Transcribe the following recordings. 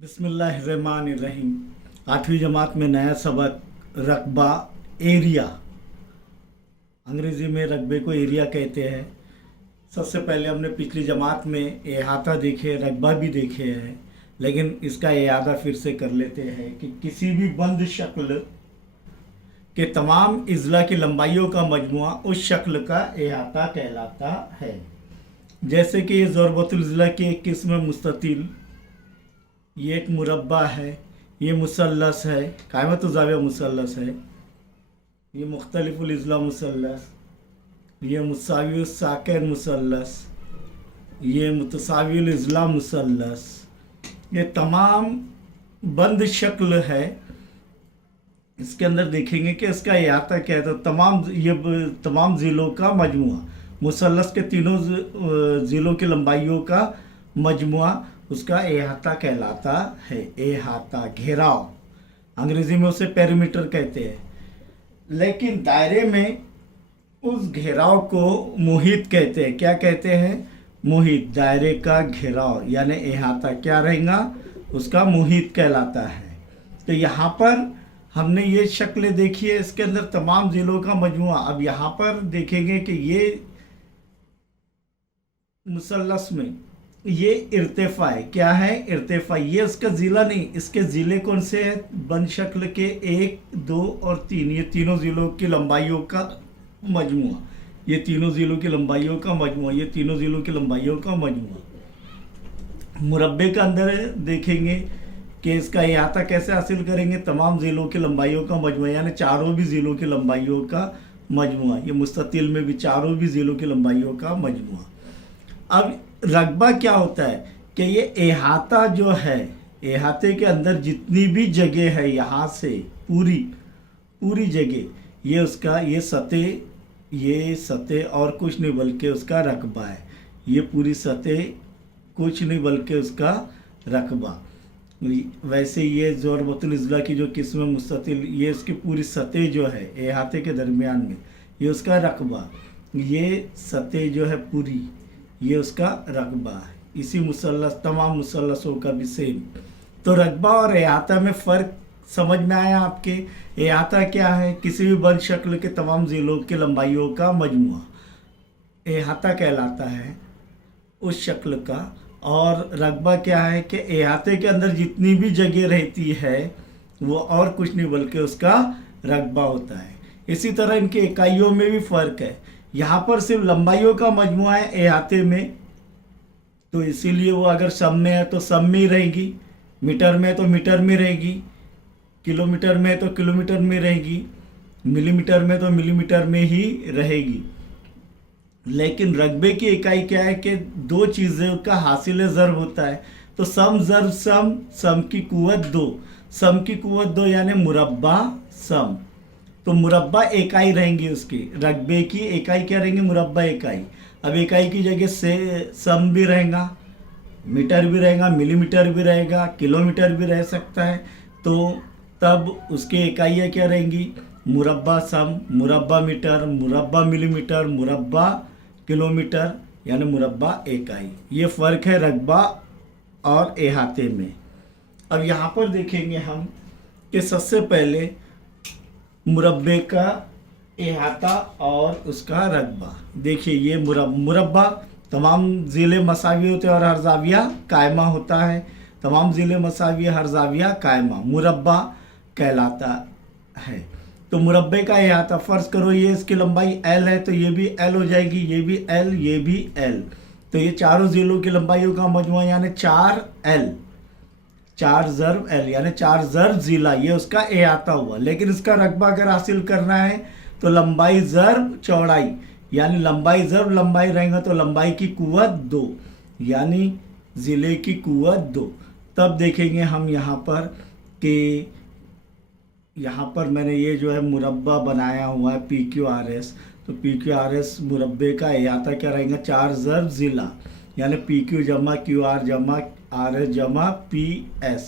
बिस्मिल्लाहिर्रहमानिर्रहीम। 8वीं जमात में नया सबक रकबा एरिया। अंग्रेज़ी में रकबे को एरिया कहते हैं। सबसे पहले हमने पिछली जमात में अहाता देखे, रकबा भी देखे हैं, लेकिन इसका अहाता फिर से कर लेते हैं कि किसी भी बंद शक्ल के तमाम अज़ला की लंबाइयों का मजमुआ उस शक्ल का अहाता कहलाता है। जैसे कि ये ज़रबतुल अज़ला की एक किस्म मुस्ततिल, ये एक मुरब्बा है, ये मुसल्लस है, कायमत ज़ाविया मुसल्लस है, ये मुख्तलिफुल अज़ला मुसल्लस, ये मुसावी साकिन मुसल्लस, ये मुतसाविल अज़ला मुसल्लस, ये तमाम बंद शक्ल है। इसके अंदर देखेंगे कि इसका अहाता क्या है, तो तमाम ज़िलों का मजमुआ, मुसल्लस के तीनों ज़िलों की लंबाइयों का मजमुआ उसका अहाता कहलाता है। अहाता घेराव, अंग्रेज़ी में उसे पेरीमीटर कहते हैं, लेकिन दायरे में उस घेराव को मुहित कहते हैं। क्या कहते हैं? मुहित। दायरे का घेराव यानी अहाता क्या रहेगा, उसका मुहित कहलाता है। तो यहाँ पर हमने ये शक्लें देखी है, इसके अंदर तमाम ज़िलों का मजमुआ। अब यहाँ पर देखेंगे कि ये मुसल्लस में ये इर्तिफा है। क्या है? इर्तिफा। ये उसका ज़िला नहीं, इसके ज़िले कौन से हैं? बंद शक्ल के 1, 2 और 3, ये तीनों ज़िलों की लंबाइयों का मजमुआ, ये तीनों ज़िलों की लंबाइयों का मजमुआ, ये तीनों ज़िलों की लंबाइयों का मजमुआ। मुरब्बे का अंदर देखेंगे कि इसका अहाता कैसे हासिल करेंगे, तमाम ज़िलों की लंबाइयों का मजमुआ, यानी चारों भी ज़िलों की लंबाइयों का मजमुआ। ये मुस्ततिल में भी चारों भी ज़िलों की लंबाइयों का मजमुआ। अब रकबा क्या होता है कि ये अहाता जो है, अहाते के अंदर जितनी भी जगह है, यहाँ से पूरी जगह, ये उसका ये सतह और कुछ नहीं बल्कि उसका रकबा है। ये पूरी सतह कुछ नहीं बल्कि उसका रकबा। वैसे ये ज़रबतुल अज़ला की जो किस्म मुस्ततिल, ये उसकी पूरी सतह जो है अहाते के दरमियान में, ये उसका रकबा। ये सतह जो है पूरी, ये उसका रकबा है। इसी मुसल्लस, तमाम मुसल्लसों का भी सेम। तो रकबा और अहाता में फ़र्क समझ में आया आपके? अहाता क्या है? किसी भी बंद शक्ल के तमाम ज़िलों की लंबाइयों का मजमुआ अहाता कहलाता है उस शक्ल का। और रकबा क्या है कि अहाते के अंदर जितनी भी जगह रहती है वो और कुछ नहीं बल्कि उसका रकबा होता है। इसी तरह इनके इकाइयों में भी फ़र्क है। यहाँ पर सिर्फ लंबाइयों का मजमुआ है अहाते में, तो इसीलिए वो अगर सम में है तो सम में ही रहेगी, मीटर में है तो मीटर में रहेगी, किलोमीटर में है तो किलोमीटर में रहेगी, मिलीमीटर में तो मिलीमीटर में ही रहेगी। लेकिन रकबे की इकाई क्या है कि दो चीज़ों का हासिल ज़र्ब होता है। तो सम ज़र्ब सम, सम की कुव्वत 2, सम की कुव्वत 2 यानी मुरब्बा सम। तो मुरब्बा इकाई रहेंगी उसकी, रकबे की इकाई क्या रहेंगी? मुरब्बा इकाई। अब इकाई की जगह से सम भी रहेगा, मीटर भी रहेगा, मिलीमीटर भी रहेगा, किलोमीटर भी रह सकता है। तो तब उसकी इकाइयाँ क्या रहेंगी? मुरब्बा सम, मुरब्बा मीटर, मुरब्बा मिलीमीटर, मुरब्बा किलोमीटर, यानी मुरब्बा इकाई। ये फ़र्क है रकबा और अहाते में। अब यहाँ पर देखेंगे हम कि सबसे पहले मुरब्बे का अहाता और उसका रकबा। देखिए ये मुरब्बा, तमाम ज़िले मसावी होते हैं और हर ज़ाविया कायमा होता है। तमाम ज़िले मसावी, हर ज़ाविया कायमा, मुरब्बा कहलाता है। तो मुरब्बे का अहाता, फ़र्ज़ करो ये इसकी लंबाई L है तो ये भी L हो जाएगी, ये भी L, ये भी L। तो ये चारों ज़िलों की लंबाइयों का मजमुआ यानी 4L, 4 ज़र्ब L यानी 4 ज़र्ब ज़िला, ये उसका अहाता हुआ। लेकिन इसका रकबा अगर हासिल करना है तो लंबाई ज़र्ब चौड़ाई, यानी लंबाई ज़र्ब लंबाई रहेगा तो लंबाई की कुव्वत 2, यानी ज़िले की कुव्वत 2। तब देखेंगे हम यहाँ पर कि यहाँ पर मैंने ये जो है मुरब्बा बनाया हुआ है PQRS। तो PQRS मुरब्बे का अहाता क्या रहेगा? 4 ज़र्ब ज़िला, यानी PQ जमा QR जमा RS जमा PS,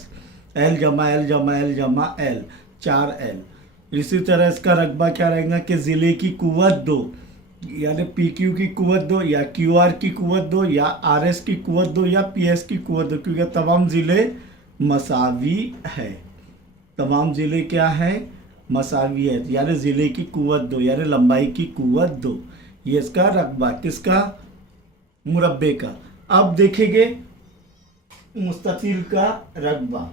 L जमा L जमा L जमा L, 4L। इसी तरह इसका रकबा क्या रहेगा कि ज़िले की कुव्वत 2, यानी PQ की कुव्वत 2 या QR की कुव्वत 2 या RS की कुव्वत 2 या PS की कुव्वत 2, क्योंकि तमाम ज़िले मसावी है। तमाम ज़िले क्या है, मसावी है, यानी ज़िले की कुव्वत 2, यानी लंबाई की कुव्वत 2। ये इसका रकबा किसका, मुरब्बे का। अब देखेंगे मुस्ततील का रकबा।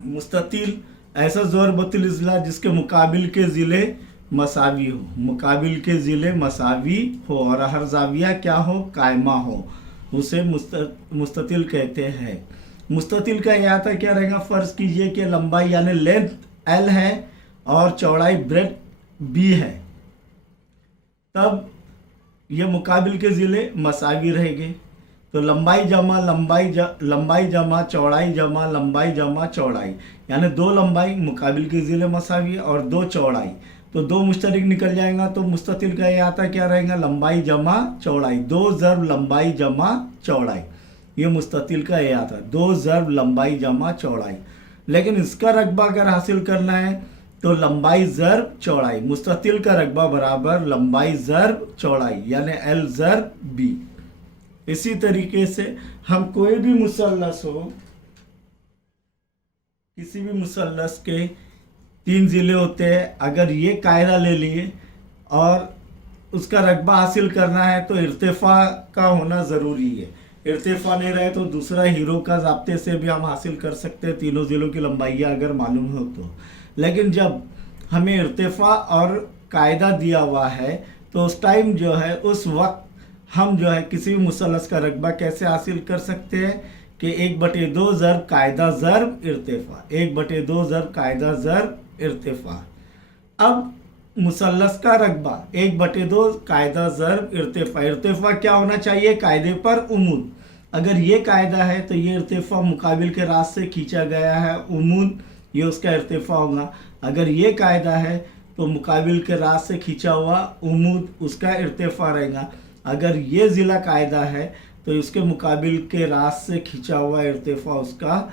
मुस्ततील ऐसा ज़रबतुल इज़्ला जिसके मुकाबिल के ज़िले मसावी हो, मुकाबिल के ज़िले मसावी हो और हर जाविया क्या हो, कायमा हो, उसे मुस्ततील कहते हैं। मुस्ततील का यहाँ क्या रहेगा, फ़र्ज़ कीजिए कि लंबाई यानी लेंथ L है और चौड़ाई ब्रेड B है, तब ये मुकाबिल के ज़िले मसावी रहेंगे। तो लंबाई जमा लंबाई जमा चौड़ाई जमा लंबाई जमा चौड़ाई, यानी 2 लंबाई मुकाबिल के ज़िले मसावी और 2 चौड़ाई, तो 2 मुश्तरक निकल जाएगा। तो मुस्ततील का ये आता क्या रहेगा, लंबाई जमा चौड़ाई, 2 ज़र्ब लंबाई जमा चौड़ाई, ये मुस्ततील का ये आता, 2 ज़र्ब लंबाई जमा चौड़ाई। लेकिन इसका रकबा अगर हासिल करना है तो लंबाई ज़र्ब चौड़ाई, मुस्ततील का रकबा बराबर लंबाई ज़र्ब चौड़ाई, यानी L ज़र्ब B। इसी तरीके से हम कोई भी मुसल्लस हो, किसी भी मुसल्लस के 3 ज़िले होते हैं, अगर ये कायदा ले लिए और उसका रकबा हासिल करना है तो इर्तिफा का होना ज़रूरी है। इर्तिफा नहीं रहे तो दूसरा हीरो का ज़ाब्ते से भी हम हासिल कर सकते हैं, तीनों ज़िलों की लंबाइयाँ अगर मालूम हो तो। लेकिन जब हमें इर्तिफा और कायदा दिया हुआ है तो उस टाइम जो है, उस वक्त हम जो है किसी भी मुसल्लस का रकबा कैसे हासिल कर सकते हैं कि 1/2 ज़र्ब कायदा ज़र्ब इर्तिफा, 1/2 ज़र्ब कायदा ज़र्ब इर्तिफा। अब मुसल्लस का रकबा 1/2 कायदा ज़र्ब इर्तिफा। इर्तिफा क्या होना चाहिए, कायदे पर उमूद। अगर ये कायदा है तो ये इर्तिफा मुकाबिल के रास से खींचा गया है, उमूद ये उसका इर्तिफा होगा। अगर ये कायदा है तो मुकाबिल के रास से खींचा हुआ उमूद उसका इर्तिफा रहेगा। अगर ये ज़िला कायदा है तो इसके मुकाबिल के रास से खींचा हुआ इर्तिफा उसका,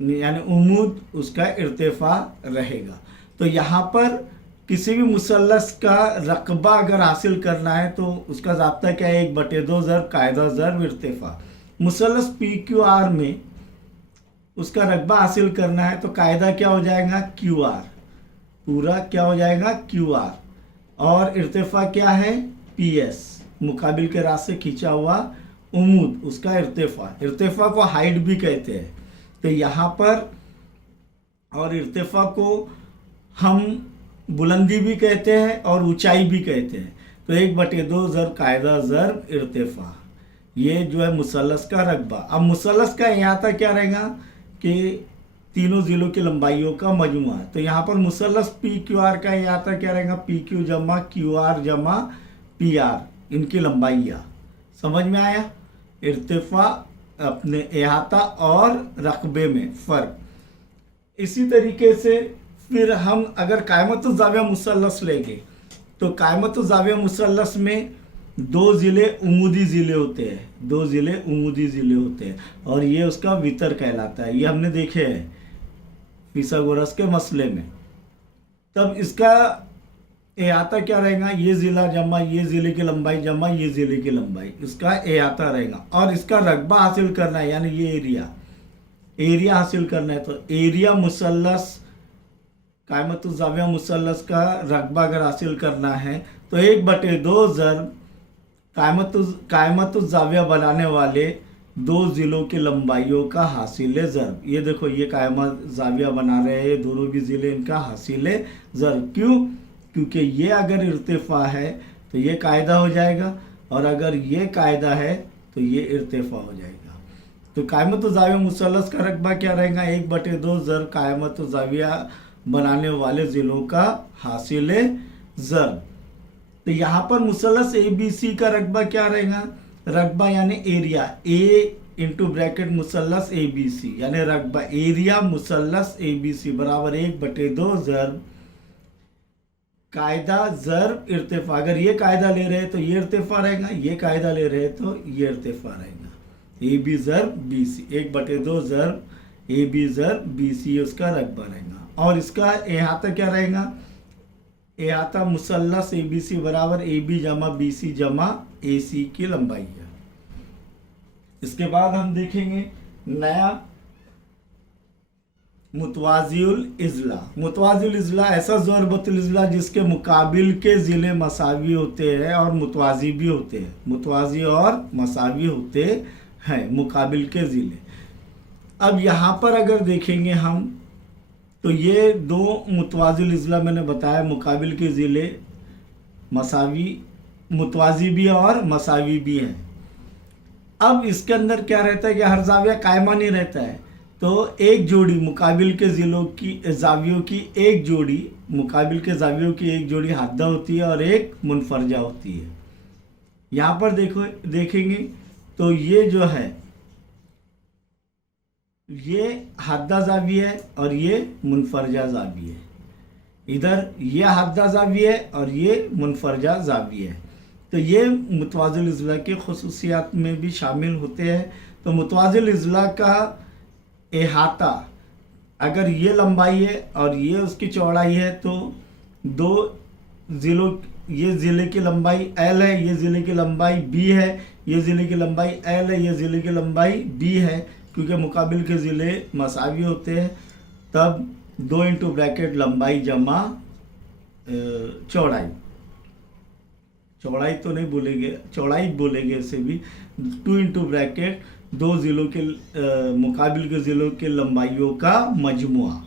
यानी उमूद उसका इर्तिफा रहेगा। तो यहाँ पर किसी भी मुसल्लस का रकबा अगर हासिल करना है तो उसका ज़ाब्ता क्या है, 1/2 ज़र्ब कायदा ज़र्ब इर्तिफा। मुसल्लस PQR में उसका रकबा हासिल करना है तो कायदा क्या हो जाएगा, QR, पूरा क्या हो जाएगा, QR, और इर्तिफा क्या है, PS, मुकाबिल के रास से खींचा हुआ उमूद उसका इर्तिफा। इर्तिफा को हाइट भी कहते हैं। तो यहाँ पर, और इर्तिफा को हम बुलंदी भी कहते हैं और ऊंचाई भी कहते हैं। तो 1/2 ज़र्ब कायदा ज़र्ब इर्तिफा, ये जो है मुसल्लस का रकबा। अब मुसल्लस का यहाँ तक क्या रहेगा कि तीनों ज़िलों की लंबाइयों का मजमुआ। तो यहाँ पर मुसल्लस PQR का यहाँ तक क्या रहेगा, PQ जमा QR जमा PR, इनकी लंबाइयाँ। समझ में आया, इर्तिफा अपने इहाता और रकबे में फ़र्क। इसी तरीके से फिर हम अगर कायमतुज़ ज़ाविया मुसल्लस लेंगे तो कायमतुज़ ज़ाविया मुसल्लस में 2 ज़िले उमूदी ज़िले होते हैं, 2 ज़िले उमूदी ज़िले होते हैं और ये उसका वितर कहलाता है। ये हमने देखे हैं फिसागोरस के मसले में। तब इसका एहाता क्या रहेगा, ये ज़िला जमा ये ज़िले की लंबाई जमा ये ज़िले की लंबाई, इसका एहाता रहेगा। और इसका रकबा हासिल करना है, यानी ये एरिया हासिल करना है। तो एरिया मुसल्लस, कायमतुज़ ज़ाविया मुसल्लस का रकबा अगर हासिल करना है तो 1/2 ज़र्ब कायमतुज़ ज़ाविया बनाने वाले 2 ज़िलों की लंबाइयों का हासिल ज़र्ब। ये देखो, ये कायमत ज़ाविया बना रहे हैं, दोनों भी ज़िले, इनका हासिल ज़र्ब। क्यों, क्योंकि ये अगर इर्तिफा है तो ये कायदा हो जाएगा और अगर ये कायदा है तो ये इर्तिफा हो जाएगा। तो कायमतुज़ ज़ाविया मुसल्लस का रकबा क्या रहेगा, 1/2 ज़र्ब कायमतुज़ ज़ाविया बनाने वाले ज़िलों का हासिल ज़र्ब। तो यहाँ पर मुसल्लस ABC का रकबा क्या रहेगा, रकबा यानी एरिया, A इंटू ब्रैकेट मुसल्लस ABC, यानी रकबा एरिया मुसल्लस ABC बराबर 1/2 ज़र्ब कायदा ज़र्ब इर्तिफा। अगर ये कायदा ले रहे हैं तो ये इर्तिफा रहेगा, ये कायदा ले रहे हैं तो ये इर्तिफा रहेगा। AB ज़र्ब BC, 1/2 ज़र्ब AB ज़र्ब BC उसका रकबा रहेगा। और इसका एहाता क्या रहेगा, एहाता मुसल्लस ABC बराबर AB जमा BC जमा AC की लंबाई है। इसके बाद हम देखेंगे नया मुतवाजिउल इज़ला। मुतवाजिउल इज़ला ऐसा ज़रबतुल इज़ला जिसके मुकाबिल के ज़िले मसावी होते हैं और मुतवाज़ी भी होते हैं। मुतवाज़ी और मसावी होते हैं मुकाबिल के ज़िले। अब यहाँ पर अगर देखेंगे हम तो ये दो मुतवाजिउल इज़ला मैंने बताया, मुकाबिल के ज़िले मसावी, मुतवाज़ी भी और मसावी भी हैं। अब इसके अंदर क्या रहता है कि हर जाविया कायमा नहीं रहता है, तो एक जोड़ी मुकाबिल के ज़िलों की जावियों की एक जोड़ी, मुकाबिल के जावियों की एक जोड़ी हाद्दा होती है और एक मुनफरजा होती है। यहाँ पर देखेंगे तो ये जो है ये हाद्दा जावी है और ये मुनफरजा जावी है। इधर ये हाद्दा जावी है और ये मुनफरजा जावी है। तो ये मुतवाजिल इज़ला की खुसूसियात में भी शामिल होते हैं। तो मुतवाजिल इज़ला का एहाता, अगर ये लंबाई है और ये उसकी चौड़ाई है तो दो ज़िलों, ये ज़िले की लंबाई L है, ये ज़िले की लंबाई B है, ये ज़िले की लंबाई L है, ये ज़िले की लंबाई B है। क्योंकि मुकाबिल के ज़िले मसावी होते हैं, तब 2 इंटू ब्रैकेट लंबाई जमा चौड़ाई, चौड़ाई तो नहीं बोलेंगे, चौड़ाई बोलेंगे इसे भी, 2 इंटू ब्रैकेट दो ज़िलों के मुकाबिल के ज़िलों के लंबाइयों का मजमुआ।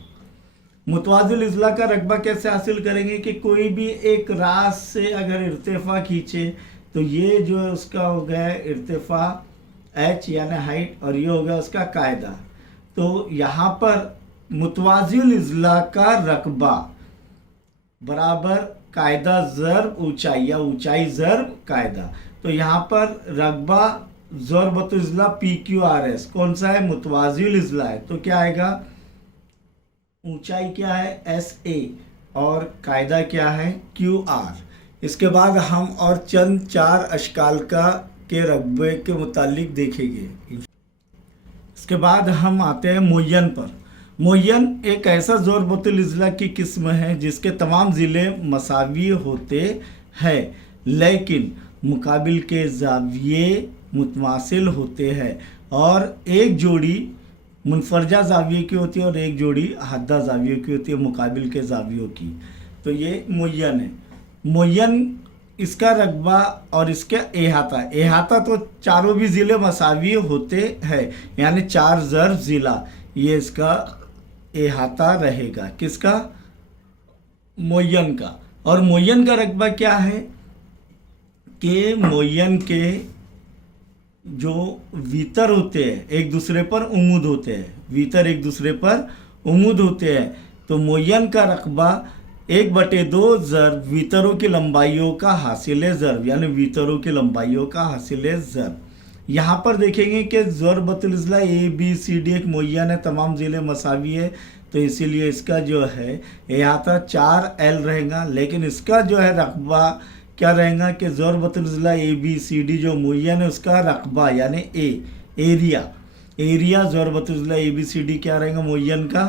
मुतवाजिल इज़ला का रकबा कैसे हासिल करेंगे कि कोई भी एक रास से अगर इर्तिफा खींचे तो ये जो है उसका हो गया इर्तिफा h यानी हाइट, और ये हो गया उसका कायदा। तो यहाँ पर मुतवाजिल इज़ला का रकबा बराबर कायदा ज़र्ब ऊंचाई या ऊंचाई ज़र्ब कायदा। तो यहाँ पर रकबा ज़रबतुल इज़ला PQRS कौन सा है, मुतवाजिल इज़ला है, तो क्या आएगा, ऊंचाई क्या है SA और कायदा क्या है QR। इसके बाद हम और चंद 4 अशकाल के रकबे के मुतालिक देखेंगे। इसके बाद हम आते हैं मुय्यन पर। मुय्यन एक ऐसा ज़रबतुल इज़ला की किस्म है जिसके तमाम ज़िले मसावी होते हैं लेकिन मुकाबिल के ज़ाविये मुतमासिल होते हैं और एक जोड़ी मुनफरजा ज़ाविये की होती है और एक जोड़ी हद्दा ज़ाविये की होती है मुकाबिल के ज़ावियों की। तो ये मुय्यन है। मुय्यन इसका रकबा और इसका एहाता तो चारों भी ज़िले मसावी होते हैं, यानी 4 ज़र्ब ज़िला, ये इसका एहाता रहेगा किसका, मुय्यन का। और मुय्यन का रकबा क्या है कि मुय्यन के जो वीतर होते हैं एक दूसरे पर उमूद होते हैं, वीतर एक दूसरे पर उमूद होते हैं, तो मुय्यन का रकबा 1/2 ज़र्ब वीतरों की लंबाइयों का हासिल ज़र्ब, यानी वीतरों की लंबाइयों का हासिल ज़र्ब। यहाँ पर देखेंगे कि ज़रबतुल इज़ला ABCD एक मुय्यन है, तमाम ज़िले मसावी है, तो इसीलिए इसका जो है एहाता 4L रहेगा। लेकिन इसका जो है रकबा क्या रहेगा कि ज़रबतुल इज़ला ABCD जो मुय्यन है उसका रकबा यानी एरिया ज़रबतुल इज़ला ABCD क्या रहेगा मुय्यन का,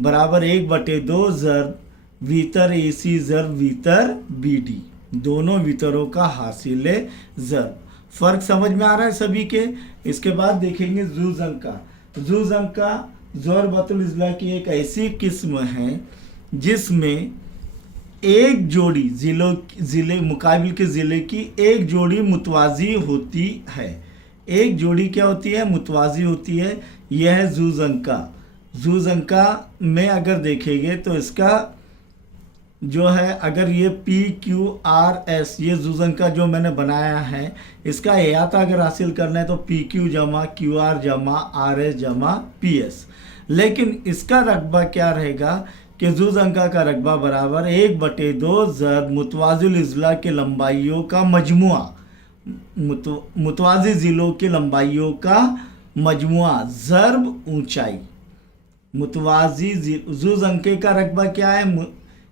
बराबर 1/2 ज़र्ब वीतर AC ज़र्ब वीतर BD, दोनों वीतरों का हासिल ज़र्ब। फ़र्क समझ में आ रहा है सभी के। इसके बाद देखेंगे ज़ुज़ंका। ज़ुज़ंका ज़रबतुल इज़ला की एक ऐसी किस्म है जिसमें एक जोड़ी ज़िले मुकाबिल के ज़िले की एक जोड़ी मुतवाज़ी होती है। एक जोड़ी क्या होती है, मुतवाज़ी होती है। यह है ज़ुज़ंका। ज़ुज़ंका में अगर देखेंगे तो इसका जो है, अगर ये PQRS ये ज़ुज़ंका जो मैंने बनाया है इसका एहाता अगर हासिल करना है तो PQ जमा QR जमा RS जमा PS। लेकिन इसका रकबा क्या रहेगा कि ज़ुज़ंका का रकबा बराबर 1/2 ज़र्ब मुतवाजिल इज़ला के लंबाइयों का मजमुआ, मुतवाज़ी ज़िलों के लंबाइयों का मजमुआ ज़र्ब ऊंचाई। मुतवाज़ी ज़ुज़ंके का रकबा क्या है,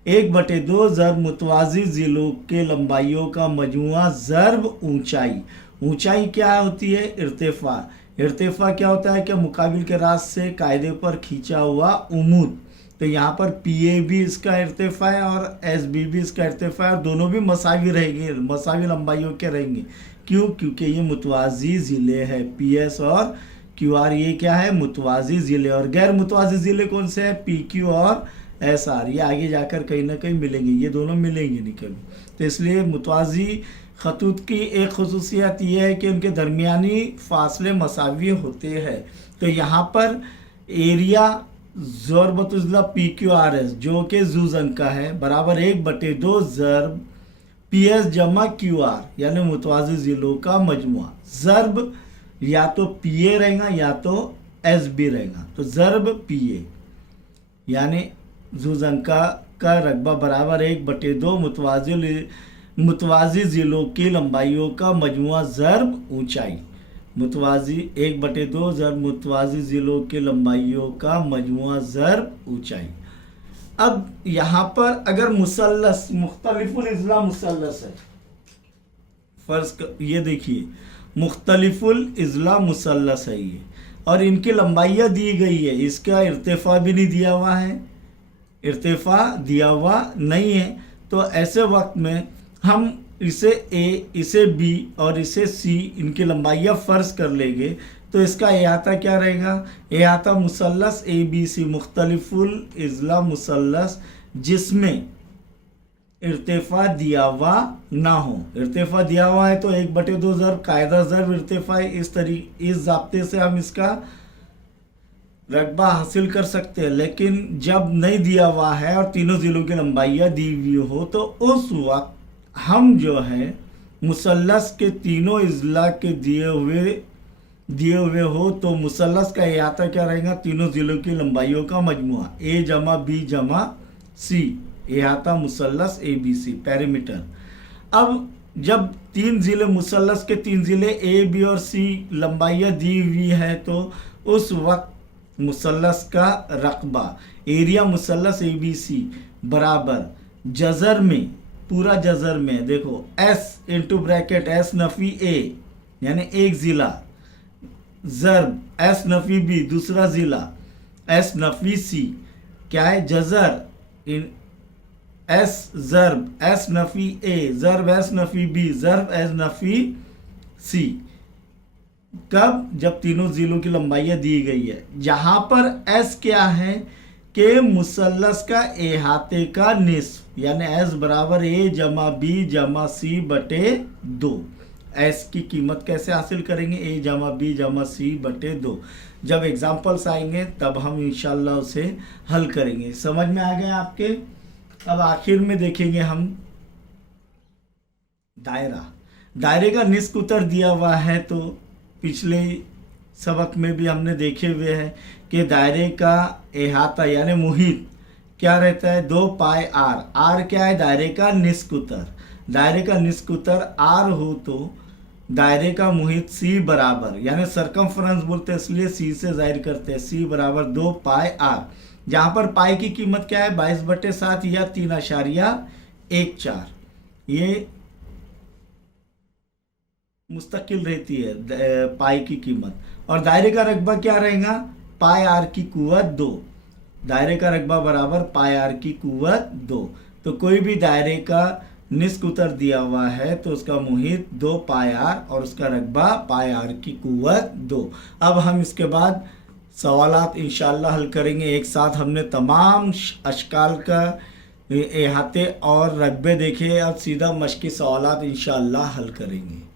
1/2 ज़र्ब मुतवाज़ी ज़िलों के लंबाइयों का मजमुआ ज़र्ब ऊंचाई। ऊंचाई क्या होती है, इर्तिफा। इर्तिफा क्या होता है कि मुकाबिल के रास से कायदे पर खींचा हुआ उमूद। तो यहाँ पर PA भी इसका इर्तिफा है और SB भी इसका इर्तिफा है और दोनों भी मसावी रहेंगे, मसावी लंबाइयों के रहेंगे। क्यों, क्योंकि ये मुतवाज़ी ज़िले हैं PS और क्यू आर, ये क्या है मुतवाज़ी ज़िले। और गैर मुतवाज़ी ज़िले कौन से हैं, पी क्यू और एस आर। ये आगे जाकर कहीं ना कहीं मिलेंगे, ये दोनों मिलेंगे नहीं कभी। तो इसलिए मुतवाज़ी खतूत की एक खसूसियत ये है कि उनके दरमियानी फासले मसावी होते हैं। तो यहाँ पर एरिया ज़रबतुज़ला पी क्यू आर एस जो कि जूजन का है बराबर 1/2 ज़रब पी एस जमा क्यू आर, यानी मुतवाज़ी ज़िलों का मजमुआ। ज़रब या तो पी ए रहेगा या तो एस बी रहेगा। तो ज़रब पी ए यानी जूजंका का रकबा बराबर 1/2 मुतवाज़ी ज़िलों की लंबाइयों का मजमुआ ज़रब ऊंचाई। मुतवाज़ी 1/2 ज़रब मुतवाज़ी ज़िलों की लंबाइयों का मजमुआ ज़रब ऊंचाई। अब यहाँ पर अगर मुसल्लस मुख्तलिफुल इज़ला मुसल्लस है, ये देखिए मुख्तलिफुल इज़ला मुसल्लस है ये, और इनकी लंबाइयाँ दी गई है, इसका इर्तिफ़ा भी नहीं दिया हुआ है, इर्तिफ़ा दिया हुआ नहीं है। तो ऐसे वक्त में हम इसे ए, इसे बी और इसे सी, इनकी लंबाइयाँ फ़र्ज कर लेंगे। तो इसका अहाता क्या रहेगा, अहाता मुसल्लस ए बी सी मुख्तलिफुल इज़ला मुसल्लस जिसमें इर्तिफ़ा दिया हुआ ना हो। इर्तिफ़ा दिया हुआ है तो 1/2 ज़रब कायदा ज़रब इर्तिफ़ा, इस ज़ाब्ते से हम इसका रकबा हासिल कर सकते हैं। लेकिन जब नहीं दिया हुआ है और तीनों ज़िलों की लंबाइयाँ दी हुई हो तो उस वक्त हम जो है मुसल्लस के तीनों इज़ला के दिए हुए हो तो मुसल्लस का अहाता क्या रहेगा, तीनों ज़िलों की लंबाइयों का मजमुआ ए जमा बी जमा सी, अहाता मुसल्लस ए बी सी पेरीमीटर। अब जब 3 ज़िले मुसल्लस के 3 ज़िले ए बी और सी लंबाइयाँ दी हुई है तो उस वक्त मुसल्लस का रकबा एरिया मुसल्लस ए बी सी बराबर जज़र में, पूरा जज़र में देखो एस इंटू ब्रैकेट एस नफ़ी ए यानी एक ज़िला, ज़रब एस नफ़ी बी दूसरा ज़िला, एस नफ़ी सी क्या है जज़र इन एस ज़रब एस नफ़ी ए ज़रब एस नफ़ी बी ज़रब एस नफ़ी सी। कब, जब तीनों ज़िलों की लंबाइयाँ दी गई है। जहाँ पर एस क्या है कि मुसल्लस का अहाते का निस्फ, यानी एस बराबर ए जमा बी जमा सी बटे 2। एस की कीमत कैसे हासिल करेंगे, ए जमा बी जमा सी बटे 2। जब एग्जाम्पल्स आएंगे तब हम इंशाल्लाह उसे हल करेंगे। समझ में आ गए आपके। अब आखिर में देखेंगे हम दायरा। दायरे का निस्फ उत्तर दिया हुआ है तो पिछले सबक में भी हमने देखे हुए हैं कि दायरे का अहाता यानी मुहित क्या रहता है 2 पाई आर। आर क्या है, दायरे का निस्फ उत्तर। दायरे का निस्फ उत्तर आर हो तो दायरे का मुहित सी बराबर, यानी सरकमफ्रेंस बोलते हैं इसलिए सी से जाहिर करते हैं, सी बराबर 2 पाई आर। जहाँ पर पाई की कीमत क्या है 22/7 या 3.14। ये मुस्तकिल रहती है पाई की कीमत। और दायरे का रकबा क्या रहेगा, पाई आर की कुव्वत 2। दायरे का रकबा बराबर पाई आर की कुव्वत 2। तो कोई भी दायरे का निस्फ उत्तर दिया हुआ है तो उसका मुहित 2 पाई आर और उसका रकबा पाई आर की कुव्वत 2। अब हम इसके बाद सवालात इंशाअल्लाह हल करेंगे एक साथ। हमने तमाम अशकाल का अहाते और रकबे देखे, अब सीधा मश्की सवालात इंशाअल्लाह हल करेंगे।